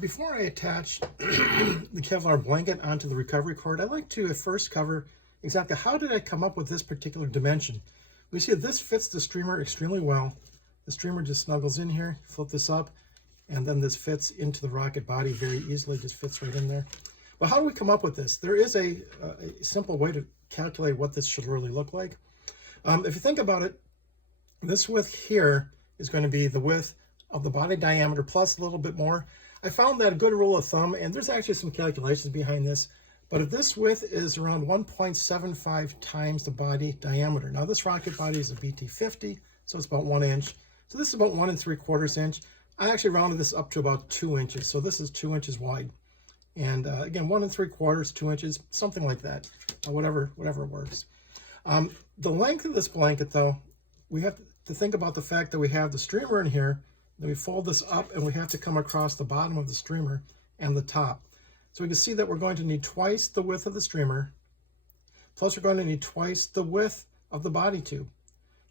Before I attach the Kevlar blanket onto the recovery cord, I'd like to first cover exactly how did I come up with this particular dimension. We see that this fits the streamer extremely well. The streamer just snuggles in here, flip this up, and then this fits into the rocket body very easily, just fits right in there. But how do we come up with this? There is a simple way to calculate what this should really look like. If you think about it, this width here is going to be the width of the body diameter plus a little bit more. I found that a good rule of thumb, and there's actually some calculations behind this, but if this width is around 1.75 times the body diameter. Now this rocket body is a BT50, so it's about 1 inch. So this is about 1 3/4 inch. I actually rounded this up to about 2 inches, so this is 2 inches wide. And again, 1 3/4, 2 inches, something like that, whatever works. The length of this blanket, though, we have to think about the fact that we have the streamer in here. Then we fold this up and we have to come across the bottom of the streamer and the top. So we can see that we're going to need twice the width of the streamer, plus we're going to need twice the width of the body tube.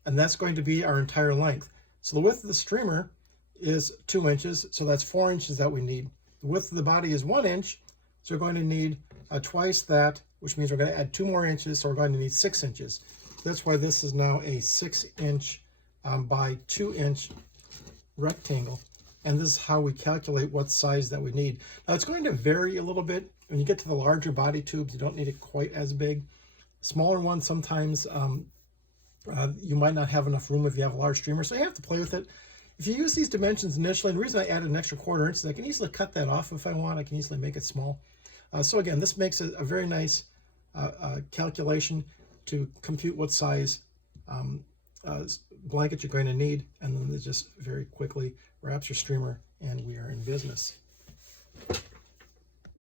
And that's going to be our entire length. So the width of the streamer is 2 inches, so that's 4 inches that we need. The width of the body is 1 inch, so we're going to need twice that, which means we're going to add 2 more inches, so we're going to need 6 inches. That's why this is now a 6 inch by 2 inch rectangle, and this is how we calculate what size that we need. Now it's going to vary a little bit. When you get to the larger body tubes, you don't need it quite as big. Smaller ones, sometimes you might not have enough room if you have a large streamer, so you have to play with it. If you use these dimensions initially, and the reason I added an extra 1/4 inch is I can easily cut that off if I want. I can easily make it small. So again, this makes it a very nice calculation to compute what size blanket you're going to need, and then it just very quickly wraps your streamer and we are in business.